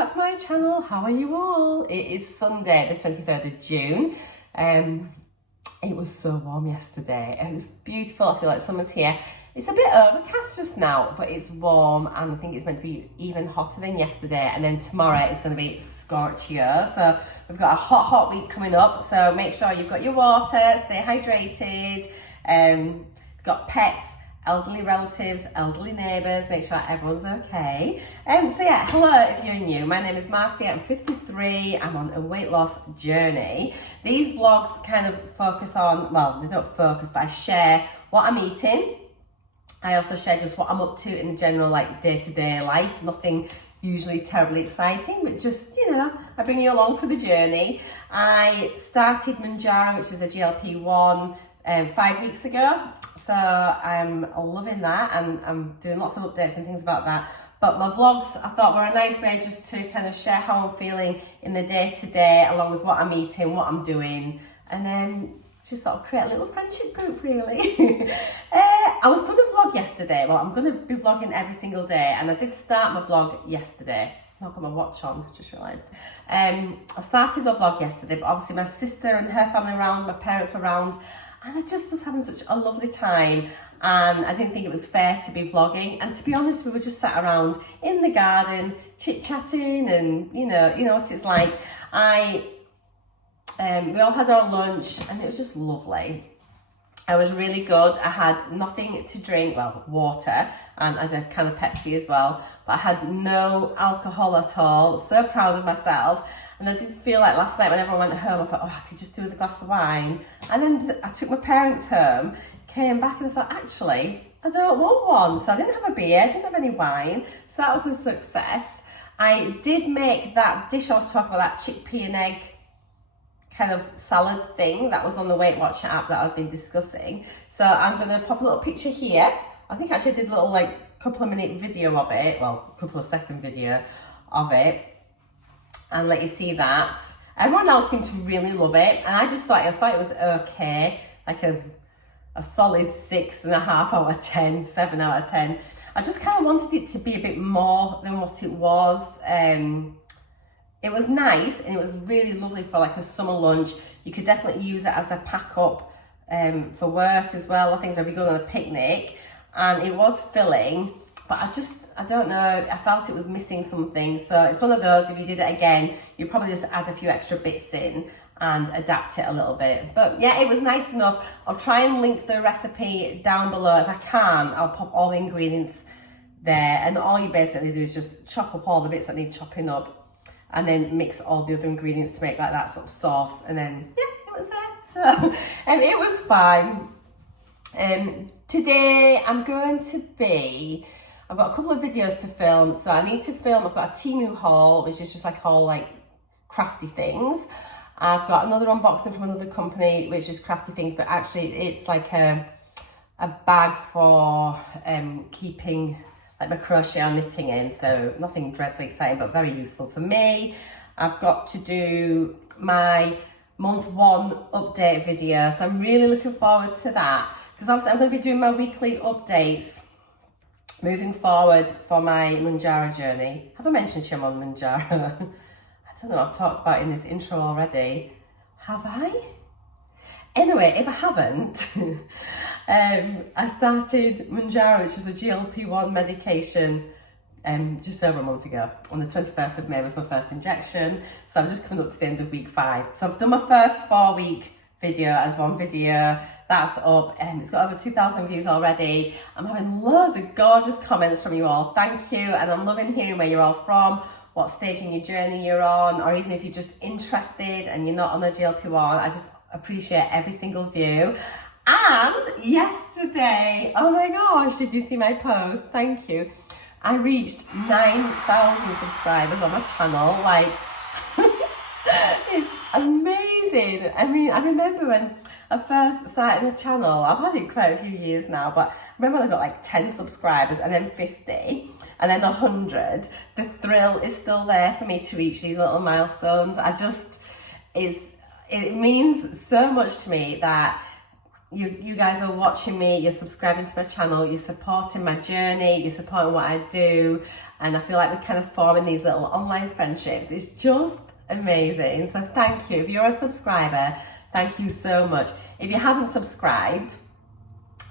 back to my channel. How are you all? It is Sunday the 23rd of June. It was so warm yesterday. It was beautiful. I feel like summer's here. It's a bit overcast just now, but it's warm and I think it's meant to be even hotter than yesterday, and then tomorrow it's going to be scorchier. So we've got a hot week coming up, so make sure you've got your water, stay hydrated. Got pets, elderly relatives, elderly neighbours, make sure everyone's okay. So yeah, hello if you're new. My name is Marcea, I'm 53, I'm on a weight loss journey. These vlogs kind of focus on, well, they don't focus, but I share what I'm eating. I also share just what I'm up to in the general like day-to-day life, nothing usually terribly exciting, but just, you know, I bring you along for the journey. I started Manjaro, which is a GLP-1, 5 weeks ago. So I'm loving that, and I'm doing lots of updates and things about that. But my vlogs, I thought, were a nice way just to kind of share how I'm feeling in the day-to-day, along with what I'm eating, what I'm doing, and then just sort of create a little friendship group, really. I was going to vlog yesterday. Well, I'm going to be vlogging every single day, and I did start my vlog yesterday. I've not got my watch on, just realised. I started the vlog yesterday, but obviously my sister and her family around, my parents were around, and I just was having such a lovely time, and I didn't think it was fair to be vlogging. And to be honest, we were just sat around in the garden, chit-chatting, and you know what it's like. We all had our lunch, and it was just lovely. It was really good. I had nothing to drink, well, water, and I had a can of Pepsi as well, but I had no alcohol at all. So proud of myself. And I did feel like last night when everyone went home, I thought, oh, I could just do with a glass of wine. And then I took my parents home, came back, and I thought, actually, I don't want one. So I didn't have a beer, I didn't have any wine. So that was a success. I did make that dish I was talking about, that chickpea and egg kind of salad thing that was on the Weight Watcher app that I've been discussing. So I'm going to pop a little picture here. I think actually I did a little like couple of minute video of it, well, a couple of second video of it, and let you see that. Everyone else seemed to really love it, and I thought it was okay, like a solid 6.5 out of 10, 7 out of 10. I just kind of wanted it to be a bit more than what it was. It was nice, and it was really lovely for like a summer lunch. You could definitely use it as a pack up for work as well, or things, or if you go on a picnic. And it was filling, but I don't know, I felt it was missing something. So it's one of those, if you did it again, you probably just add a few extra bits in and adapt it a little bit. But yeah, it was nice enough. I'll try and link the recipe down below. If I can, I'll pop all the ingredients there, and all you basically do is just chop up all the bits that need chopping up, and then mix all the other ingredients to make like that sort of sauce, and then yeah, it was there. So it was fine. Today I'm going to be, I've got a couple of videos to film, so I need to film. I've got a Temu haul, which is just like all like crafty things. I've got another unboxing from another company, which is crafty things, but actually it's like a bag for keeping like my crochet or knitting in, so nothing dreadfully exciting, but very useful for me. I've got to do my month 1 update video, so I'm really looking forward to that, because obviously I'm going to be doing my weekly updates moving forward for my Manjaro journey. Have I mentioned I'm on Manjaro? I don't know, I've talked about it in this intro already. Have I? Anyway, if I haven't, I started Manjaro, which is a GLP-1 medication, just over a month ago. On the 21st of May was my first injection, so I'm just coming up to the end of week 5. So I've done my first 4-week video as one video. That's up, and it's got over 2,000 views already. I'm having loads of gorgeous comments from you all. Thank you, and I'm loving hearing where you're all from, what stage in your journey you're on, or even if you're just interested and you're not on the GLP-1. I just appreciate every single view. And yesterday, oh my gosh, did you see my post? Thank you. I reached 9,000 subscribers on my channel. Like, it's amazing. I mean, I remember when I first started the channel, I've had it quite a few years now, but I remember when I got like 10 subscribers, and then 50, and then 100. The thrill is still there for me to reach these little milestones. It means so much to me that you guys are watching me, you're subscribing to my channel, you're supporting my journey, you're supporting what I do, and I feel like we're kind of forming these little online friendships. It's just amazing. So thank you. If you're a subscriber, thank you so much. If you haven't subscribed,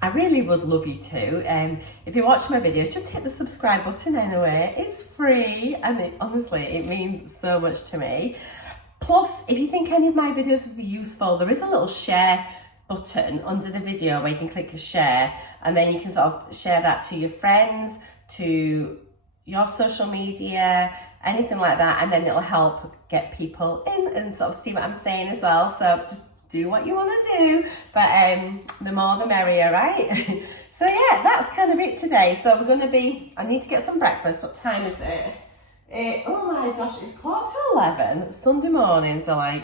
I really would love you to. If you're watching my videos, just hit the subscribe button anyway. It's free, and honestly, it means so much to me. Plus, if you think any of my videos would be useful, there is a little share button under the video where you can click share, and then you can sort of share that to your friends, to your social media, anything like that, and then it'll help get people in and sort of see what I'm saying as well. So just do what you want to do, but the more the merrier, right? So yeah, that's kind of it today. So we're going to be, I need to get some breakfast. What time is it? Oh my gosh, it's 11:15, Sunday morning, so like,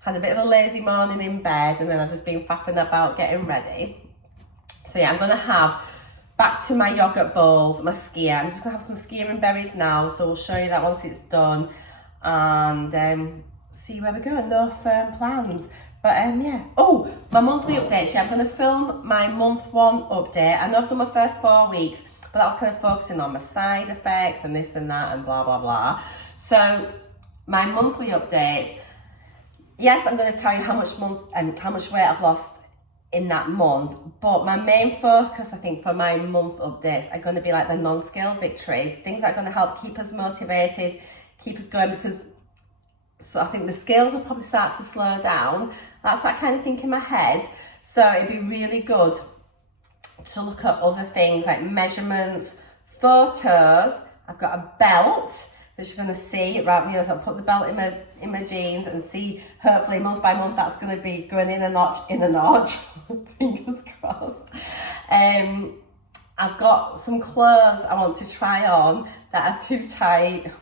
had a bit of a lazy morning in bed, and then I've just been faffing about getting ready. So yeah, I'm going to have, back to my yogurt bowls, my skyr. I'm just going to have some skyr and berries now, so we'll show you that once it's done, and see where we go. No firm plans. But yeah. Oh, my monthly updates. Yeah, I'm going to film my month 1 update. I know I've done my first 4 weeks, but that was kind of focusing on my side effects and this and that and blah, blah, blah. So my monthly updates, yes, I'm going to tell you how much weight I've lost in that month, but my main focus, I think, for my month updates are going to be like the non-scale victories, things that are going to help keep us motivated, keep us going, because so I think the scales will probably start to slow down. That's what I kind of think in my head. So it'd be really good to look at other things like measurements, photos. I've got a belt, which you're going to see, right? You know, so I'll put the belt in my jeans and see, hopefully month by month, that's going to be going in a notch, fingers crossed. I've got some clothes I want to try on that are too tight.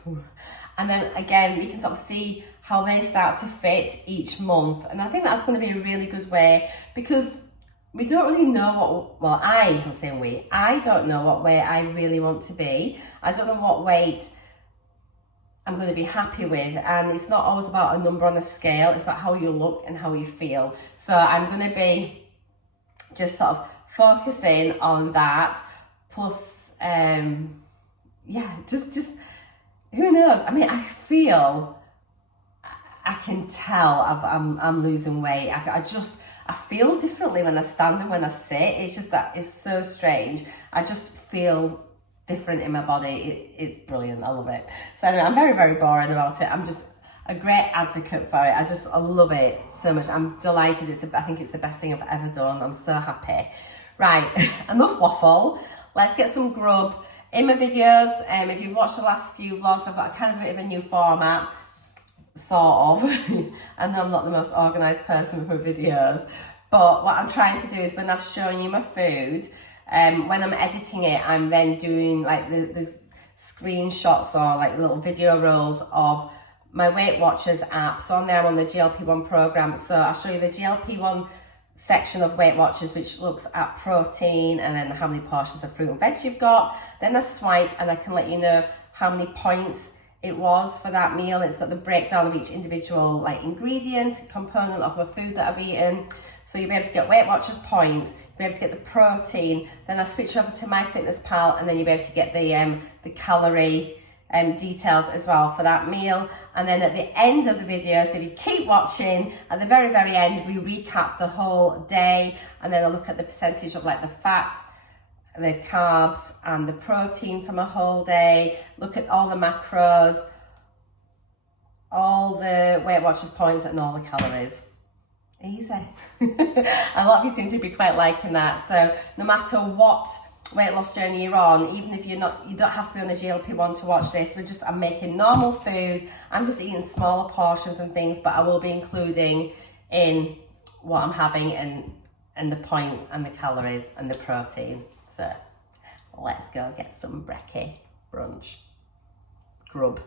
And then again, we can sort of see how they start to fit each month. And I think that's going to be a really good way, because we don't really know what, well, I'm saying we, I don't know what weight I really want to be. I don't know what weight I'm going to be happy with. And it's not always about a number on a scale. It's about how you look and how you feel. So I'm going to be just sort of focusing on that. Plus, yeah, just who knows? I mean, I feel, I can tell I'm losing weight. I feel differently when I stand and when I sit. It's just that it's so strange. I just feel different in my body. It's brilliant. I love it. So anyway, I'm very, very boring about it. I'm just a great advocate for it. I love it so much. I'm delighted. I think it's the best thing I've ever done. I'm so happy. Right, enough waffle. Let's get some grub. In my videos, if you've watched the last few vlogs, I've got a kind of a bit of a new format, sort of. I know I'm not the most organised person for videos, but what I'm trying to do is, when I've shown you my food, when I'm editing it, I'm then doing like the screenshots or like little video rolls of my Weight Watchers app. So on there, I'm on the GLP-1 program. So I'll show you the GLP-1 section of Weight Watchers, which looks at protein and then how many portions of fruit and veg you've got. Then I swipe and I can let you know how many points it was for that meal. It's got the breakdown of each individual like ingredient, component of my food that I've eaten. So you'll be able to get Weight Watchers points, you'll be able to get the protein. Then I switch over to MyFitnessPal, and then you'll be able to get the calorie details as well for that meal. And then at the end of the video, so if you keep watching, at the very, very end, we recap the whole day, and then I look at the percentage of like the fat, the carbs and the protein from a whole day, look at all the macros, all the Weight Watchers points and all the calories. Easy. A lot of you seem to be quite liking that. So no matter what weight loss journey you're on, even if you don't have to be on a GLP-1 to watch this. I'm making normal food. I'm just eating smaller portions and things, but I will be including in what I'm having and the points and the calories and the protein. So let's go get some brekkie brunch. Grub.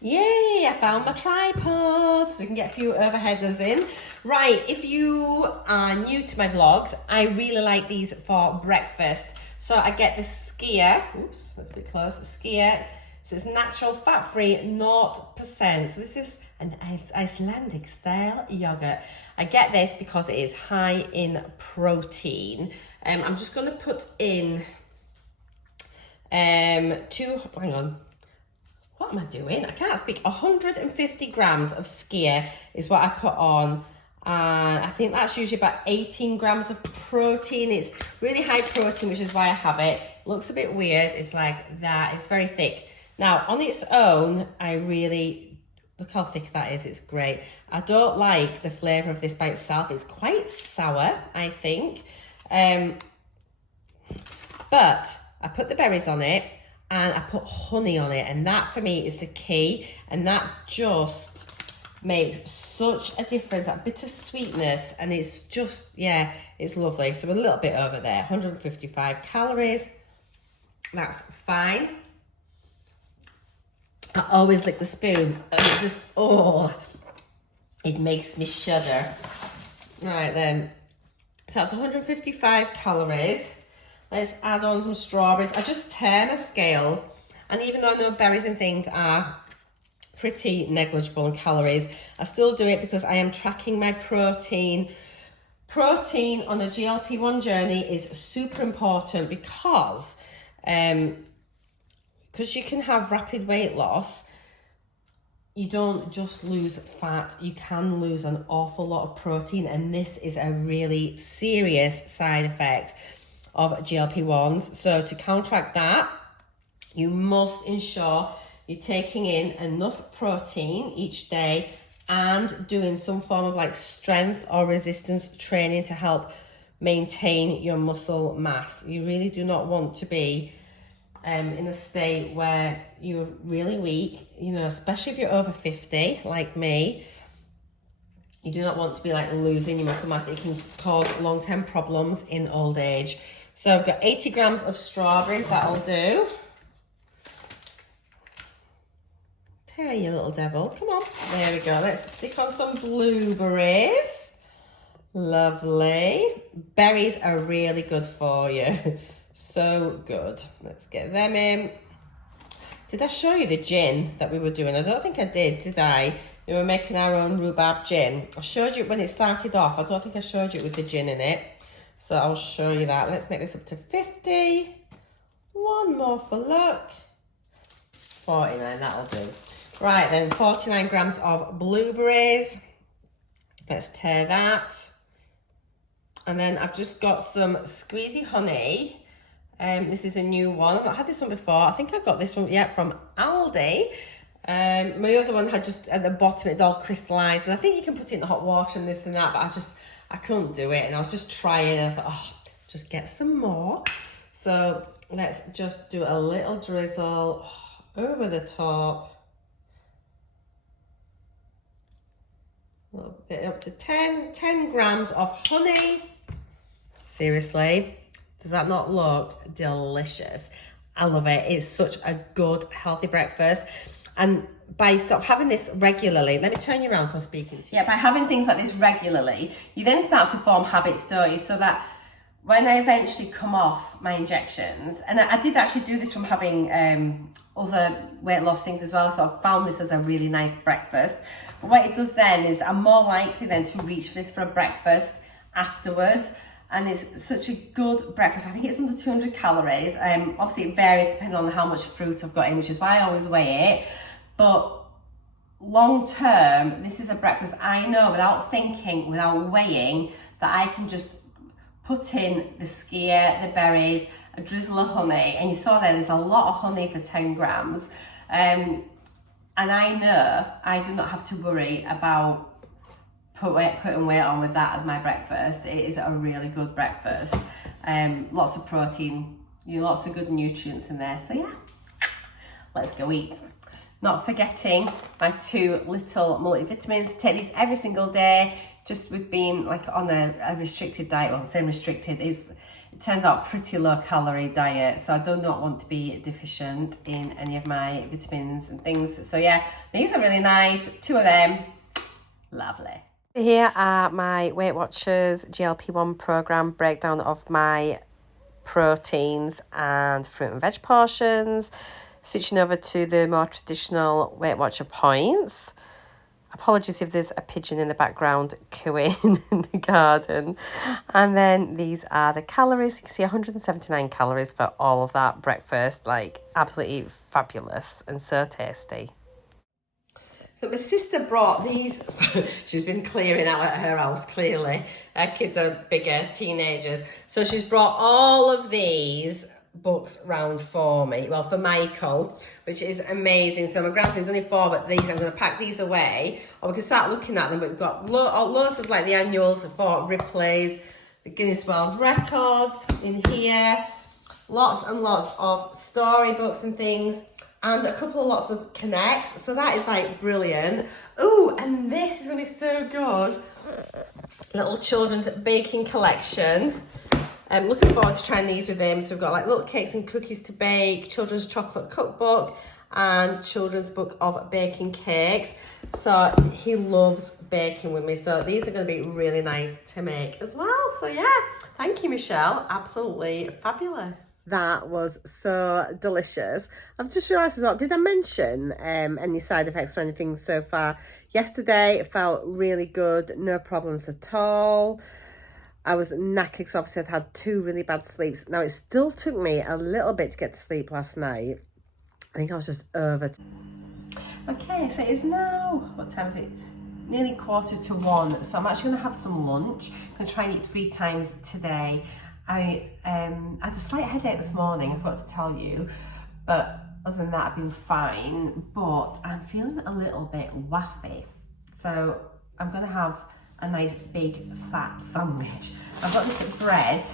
Yay, I found my tripod so we can get a few overheaders in. Right, if you are new to my vlogs, I really like these for breakfast. So I get the skyr, oops, that's a bit close, skyr. So it's natural, fat-free, 0%. So this is an Icelandic style yogurt. I get this because it is high in protein. I'm just going to put in hang on, what am I doing? I can't speak. 150 grams of skyr is what I put on. And I think that's usually about 18 grams of protein. It's really high protein, which is why I have it. Looks a bit weird. It's like that. It's very thick. Now, on its own, I really, look how thick that is. It's great. I don't like the flavour of this by itself. It's quite sour, I think. But I put the berries on it and I put honey on it. And that, for me, is the key. And that just makes such a difference, that bit of sweetness, and it's just, yeah, it's lovely. So a little bit over there, 155 calories, that's fine. I always lick the spoon, and it just, oh, it makes me shudder. Right then, so that's 155 calories. Let's add on some strawberries. I just tear my scales, and even though I know berries and things are pretty negligible in calories, I still do it because I am tracking my protein. Protein on a GLP-1 journey is super important because you can have rapid weight loss. You don't just lose fat, you can lose an awful lot of protein, and this is a really serious side effect of GLP-1s. So to counteract that, you must ensure you're taking in enough protein each day and doing some form of like strength or resistance training to help maintain your muscle mass. You really do not want to be in a state where you're really weak, you know, especially if you're over 50 like me. You do not want to be like losing your muscle mass. It can cause long-term problems in old age. So I've got 80 grams of strawberries, that'll do. Here, you little devil. Come on. There we go. Let's stick on some blueberries. Lovely. Berries are really good for you. So good. Let's get them in. Did I show you the gin that we were doing? I don't think I did I? We were making our own rhubarb gin. I showed you when it started off. I don't think I showed you with the gin in it. So I'll show you that. Let's make this up to 50. One more for luck. 49, that'll do. Right then, 49 grams of blueberries. Let's tear that. And then I've just got some squeezy honey. This is a new one. I've not had this one before. I think I got this one, yeah, from Aldi. My other one had just at the bottom, it all crystallized. And I think you can put it in hot water and this and that, but I couldn't do it. And I was just trying and I thought, oh, just get some more. So let's just do a little drizzle over the top. Get up to 10 grams of honey. Seriously, does that not look delicious? I love it. It's such a good, healthy breakfast. And by sort of having this regularly, let me turn you around so I'm speaking to you. Yeah, by having things like this regularly, you then start to form habits, don't you? So that when I eventually come off my injections, and I did actually do this from having other weight loss things as well, so I found this as a really nice breakfast. But what it does then is I'm more likely then to reach for this for a breakfast afterwards, and it's such a good breakfast. I think it's under 200 calories. Obviously it varies depending on how much fruit I've got in, which is why I always weigh it. But long term, this is a breakfast I know without thinking, without weighing, that I can just put in the skyr, the berries, a drizzle of honey, and you saw there's a lot of honey for 10 grams. And I know I do not have to worry about putting weight on with that as my breakfast. It is a really good breakfast. Lots of protein, lots of good nutrients in there. So yeah, let's go eat. Not forgetting my 2 little multivitamins. Take these every single day. Just with being like on a restricted diet, well, saying restricted is, it turns out pretty low calorie diet. So I do not want to be deficient in any of my vitamins and things. So yeah, these are really nice. 2 of them, lovely. Here are my Weight Watchers GLP-1 program breakdown of my proteins and fruit and veg portions. Switching over to the more traditional Weight Watcher points. apologies if there's a pigeon in the background cooing in the garden. And then these are the calories. You can see 179 calories for all of that breakfast. Like, absolutely fabulous and so tasty. So my sister brought these. She's been clearing out at her house, clearly. Her kids are bigger, teenagers. So she's brought all of these books round for me. Well, for Michael, which is amazing. So my grandson's only 4, but these, I'm going to pack these away. Or we can start looking at them. But we've got loads of like the annuals for Ripley's, the Guinness World Records in here. Lots and lots of storybooks and things. And a couple of lots of connects. So that is like brilliant. Oh, and this is going to be so good. Little children's baking collection. I'm looking forward to trying these with him. So we've got like little cakes and cookies to bake, children's chocolate cookbook, and children's book of baking cakes. So he loves baking with me. So these are going to be really nice to make as well. So yeah, thank you, Michelle. Absolutely fabulous. That was so delicious. I've just realised as well, did I mention any side effects or anything so far? Yesterday it felt really good, no problems at all. I was knackered because obviously I'd had 2 really bad sleeps. Now it still took me a little bit to get to sleep last night. I think I was just over. Okay, so it's now, what time is it? Nearly 1:45. So I'm actually going to have some lunch. I'm going to try and eat 3 times today. I had a slight headache this morning, I forgot to tell you, but other than that I've been fine, but I'm feeling a little bit waffy. So I'm going to have a nice big fat sandwich. I've got this bread.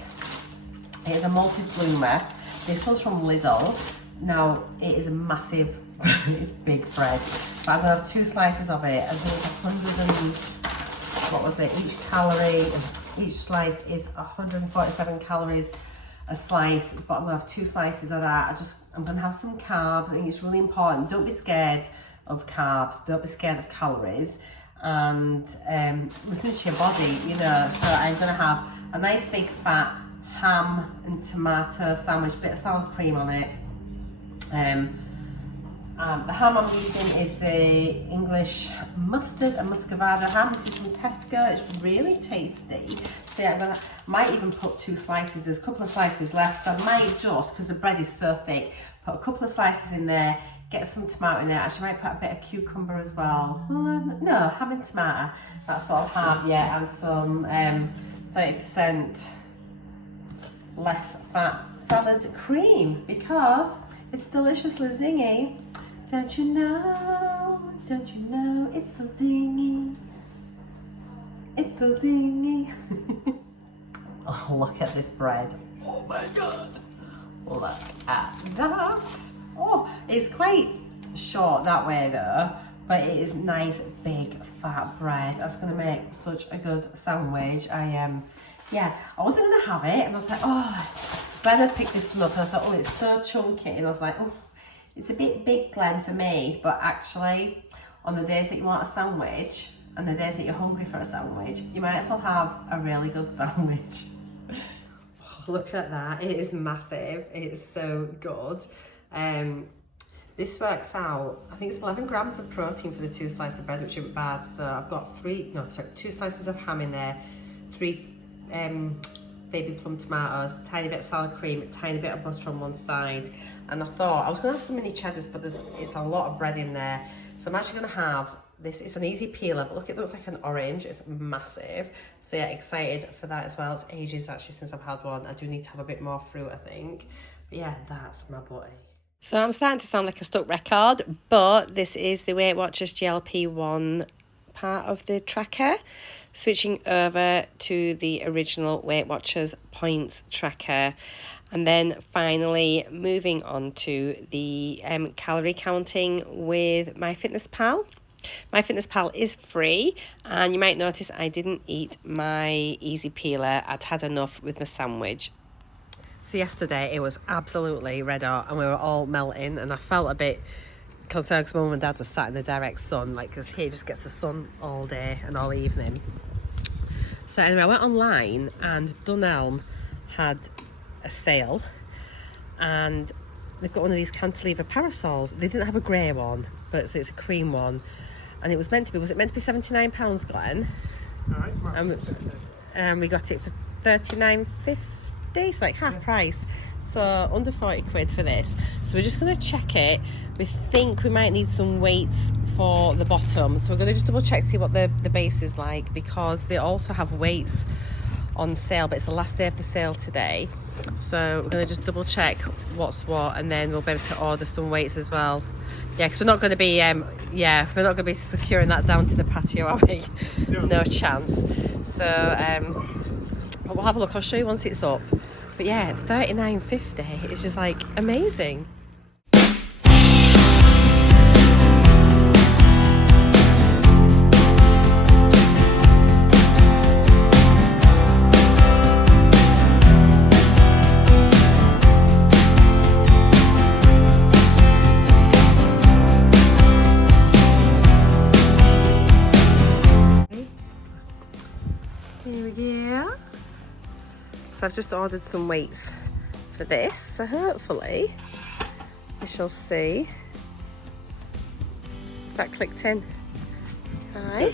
It is a malted bloomer. This one's from Lidl. Now it is a massive, it's big bread, but I'm going to have 2 slices of it. I think it's 100 and, what was it, each slice is 147 calories a slice, but I'm gonna have 2 slices of that. I'm gonna have some carbs. I think it's really important. Don't be scared of carbs, don't be scared of calories, and listen to your body, you know. So I'm gonna have a nice big fat ham and tomato sandwich, bit of sour cream on it. The ham I'm using is the English mustard and muscovado ham. This is from Tesco. It's really tasty. So yeah, might even put 2 slices. There's a couple of slices left, so I might just, because the bread is so thick, put a couple of slices in there, get some tomato in there. Actually, I might put a bit of cucumber as well. No, ham and tomato. That's what I'll have, yeah, and some 30% less fat salad cream, because it's deliciously zingy. Don't you know, it's so zingy. It's so zingy. Oh, look at this bread. Oh my God. Look at that. Oh, it's quite short that way though, but it is nice, big, fat bread. That's gonna make such a good sandwich. Yeah, I wasn't gonna have it, and I was like, oh, when I picked this one up, I thought, oh, it's so chunky, and I was like, oh, it's a bit big, Glenn, for me. But actually, on the days that you want a sandwich and the days that you're hungry for a sandwich, you might as well have a really good sandwich. Oh, look at that, it is massive. It is so good. This works out, I think it's 11 grams of protein for the 2 slices of bread, which isn't bad. So I've got 2 slices of ham in there, 3 baby plum tomatoes, tiny bit of sour cream, tiny bit of butter on one side. And I thought I was gonna have some mini cheddars, but it's a lot of bread in there. So I'm actually gonna have this. It's an easy peeler, but look, it looks like an orange. It's massive. So yeah, excited for that as well. It's ages actually since I've had one. I do need to have a bit more fruit, I think. But yeah, that's my butty. So I'm starting to sound like a stuck record, but this is the Weight Watchers GLP-1 part of the tracker, switching over to the original Weight Watchers points tracker, and then finally moving on to the calorie counting with MyFitnessPal. MyFitnessPal is free, and you might notice I didn't eat my easy peeler. I'd had enough with my sandwich. So yesterday it was absolutely red hot and we were all melting, and I felt a bit concerned because Mum and Dad were sat in the direct sun, like, because here just gets the sun all day and all evening. So anyway, I went online and Dunelm had a sale, and they've got one of these cantelever parasols. They didn't have a grey one, but so it's a cream one, and it was meant to be, was it meant to be £79, Glenn? And we got it for £39.50, it's like half price, so under 40 quid for this. So we're just going to check it. We think we might need some weights for the bottom, so we're going to just double check to see what the base is like, because they also have weights on sale, but it's the last day of the sale today, so we're going to just double check what's what, and then we'll be able to order some weights as well. Yeah, because we're not going to be we're not going to be securing that down to the patio, are we? No chance. So but we'll have a look, I'll show you once it's up. But yeah, £39.50, it's just like amazing. Here we go. So I've just ordered some weights for this, so hopefully we shall see. Is that clicked in? Hi.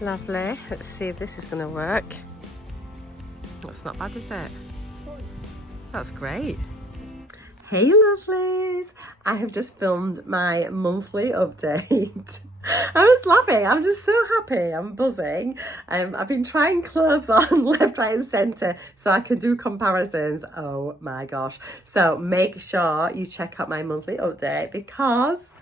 Lovely. Let's see if this is going to work. That's not bad, is it? That's great. Hey lovelies, I have just filmed my monthly update. I was laughing, I'm just so happy, I'm buzzing. I've been trying clothes on left, right and centre so I can do comparisons. Oh my gosh. So make sure you check out my monthly update because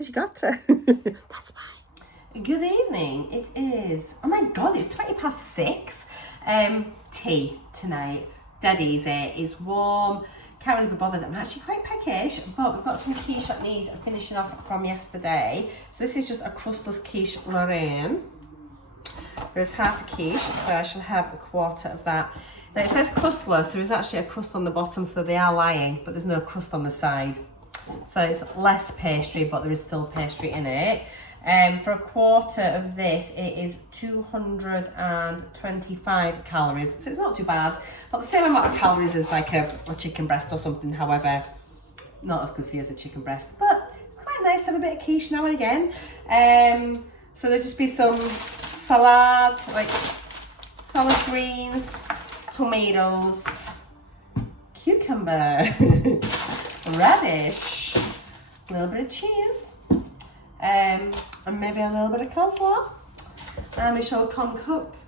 you got to. That's fine. Good evening, it is, oh my god, it's 6:20. Tea tonight, dead easy, it's warm. Can't really be bothered. I'm actually quite peckish, but we've got some quiche that needs finishing off from yesterday. So this is just a crustless quiche Lorraine. There's half a quiche, so I shall have a quarter of that. Now it says crustless, there is actually a crust on the bottom, so they are lying, but there's no crust on the side. So it's less pastry, but there is still pastry in it. For a quarter of this, it is 225 calories, so it's not too bad. But the same amount of calories as like a chicken breast or something, however, not as good for you as a chicken breast. But it's quite nice to have a bit of quiche now and again. So there'll just be some salad, like salad greens, tomatoes, cucumber, radish, a little bit of cheese. And maybe a little bit of coleslaw, and we shall concoct,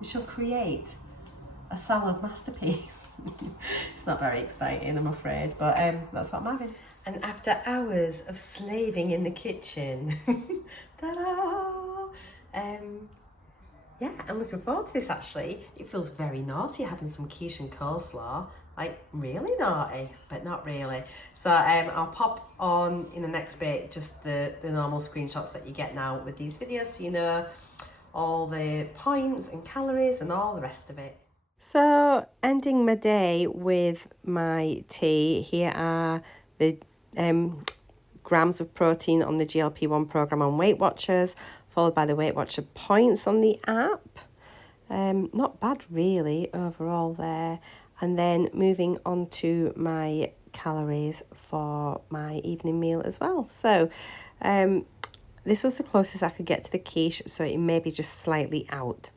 we shall create a salad masterpiece. It's not very exciting, I'm afraid, but that's what I'm having. And after hours of slaving in the kitchen, ta-da! Yeah, I'm looking forward to this actually. It feels very naughty having some quiche and coleslaw. Like really naughty, but not really. So I'll pop on in the next bit just the normal screenshots that you get now with these videos, so you know all the points and calories and all the rest of it. So ending my day with my tea, here are the grams of protein on the GLP-1 program on Weight Watchers, followed by the Weight Watcher points on the app. Not bad really overall there. And then moving on to my calories for my evening meal as well. So this was the closest I could get to the quiche, so it may be just slightly out.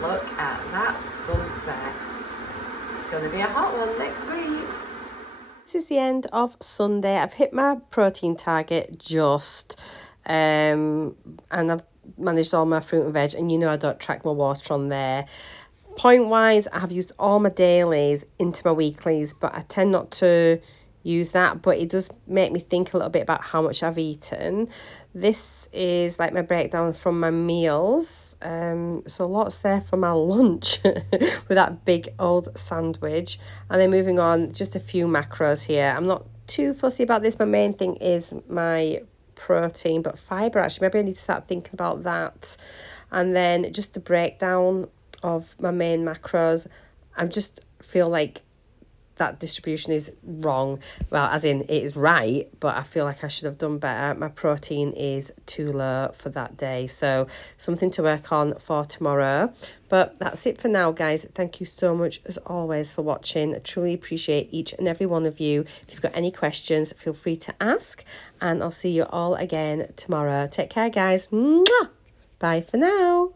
Look at that sunset. It's going to be a hot one next week. This is the end of Sunday. I've hit my protein target just, and I've managed all my fruit and veg, and you know I don't track my water on there. Point wise, I have used all my dailies into my weeklies, but I tend not to use that, but it does make me think a little bit about how much I've eaten. This is like my breakdown from my meals. So lots there for my lunch with that big old sandwich. And then moving on, just a few macros here. I'm not too fussy about this. My main thing is my protein, but fibre actually, maybe I need to start thinking about that. And then just the breakdown of my main macros. I just feel like that distribution is wrong. Well, as in it is right, but I feel like I should have done better. My protein is too low for that day, so something to work on for tomorrow. But that's it for now, guys. Thank you so much as always for watching. I truly appreciate each and every one of you. If you've got any questions, feel free to ask, and I'll see you all again tomorrow. Take care, guys. Mwah! Bye for now.